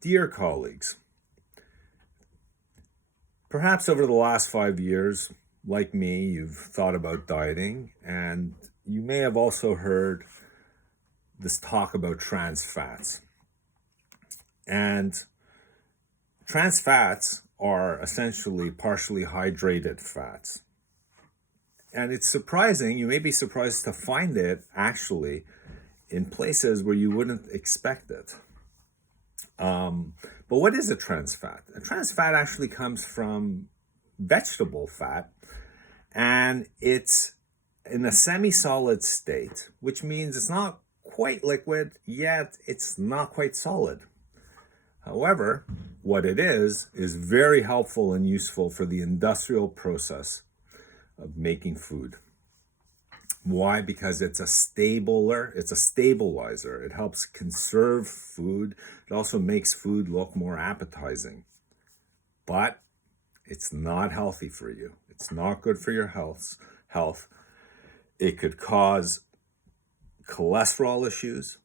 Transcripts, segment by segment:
Dear colleagues, perhaps over the last 5 years, like me, you've thought about dieting, and you may have also heard this talk about trans fats. And trans fats are essentially partially hydrated fats. And it's surprising, you may be surprised to find it actually in places where you wouldn't expect it. But what is a trans fat? A trans fat actually comes from vegetable fat, and it's in a semi-solid state, which means it's not quite liquid, yet it's not quite solid. However, what it is very helpful and useful for the industrial process of making food. Why? Because it's a stabilizer. It helps conserve food. It also makes food look more appetizing. But it's not healthy for you. It's not good for your health. It could cause cholesterol issues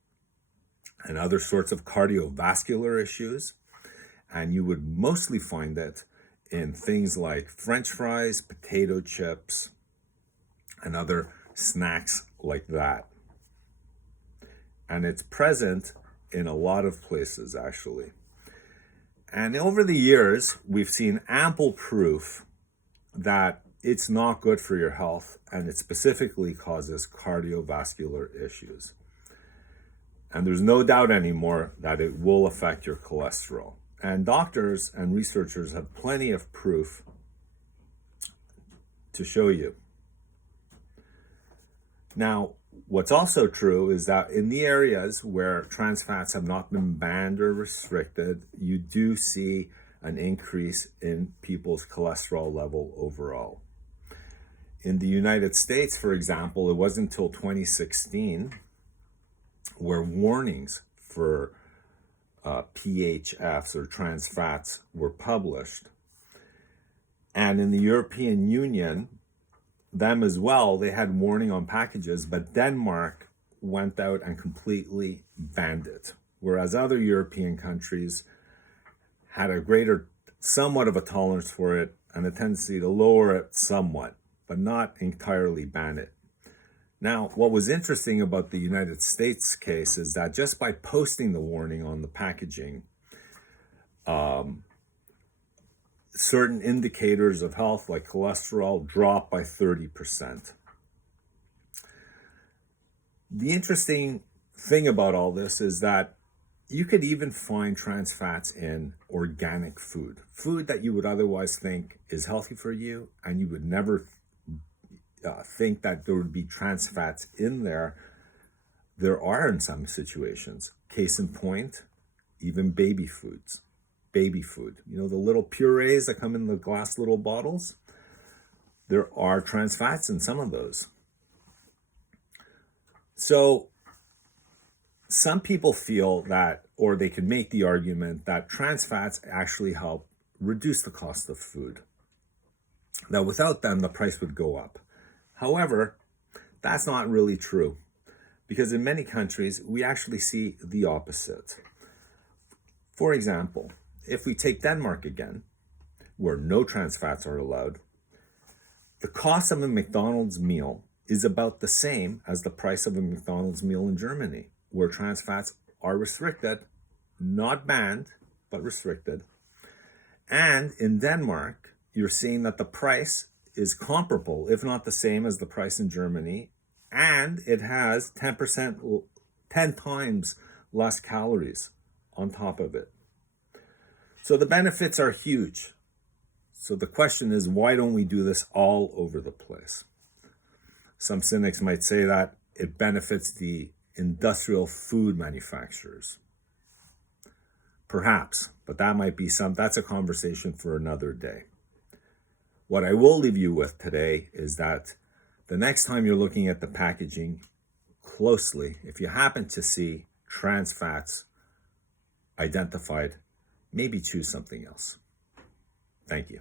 and other sorts of cardiovascular issues. And you would mostly find it in things like French fries, potato chips, and other snacks like that. And it's present in a lot of places, actually. And over the years, we've seen ample proof that it's not good for your health, and it specifically causes cardiovascular issues. And there's no doubt anymore that it will affect your cholesterol. And doctors and researchers have plenty of proof to show you. Now, what's also true is that in the areas where trans fats have not been banned or restricted, you do see an increase in people's cholesterol level overall. In the United States, for example, it wasn't until 2016 where warnings for PHFs or trans fats were published. And in the European Union, them as well, they had warning on packages, but Denmark went out and completely banned it. Whereas other European countries had somewhat of a tolerance for it and a tendency to lower it somewhat, but not entirely ban it. Now, what was interesting about the United States case is that just by posting the warning on the packaging, certain indicators of health like cholesterol drop by 30%. The interesting thing about all this is that you could even find trans fats in organic food that you would otherwise think is healthy for you, and you would never think that there would be trans fats in there. There are in some situations. Case in point, even baby food. You know, the little purees that come in the glass little bottles? There are trans fats in some of those. So some people feel that, or they could make the argument that trans fats actually help reduce the cost of food. That without them, the price would go up. However, that's not really true, because in many countries, we actually see the opposite. For example, if we take Denmark again, where no trans fats are allowed, the cost of a McDonald's meal is about the same as the price of a McDonald's meal in Germany, where trans fats are restricted, not banned, but restricted. And in Denmark, you're seeing that the price is comparable, if not the same as the price in Germany, and it has 10 times less calories on top of it. So the benefits are huge. So the question is, why don't we do this all over the place? Some cynics might say that it benefits the industrial food manufacturers. Perhaps, but that's a conversation for another day. What I will leave you with today is that the next time you're looking at the packaging closely, if you happen to see trans fats identified, maybe choose something else. Thank you.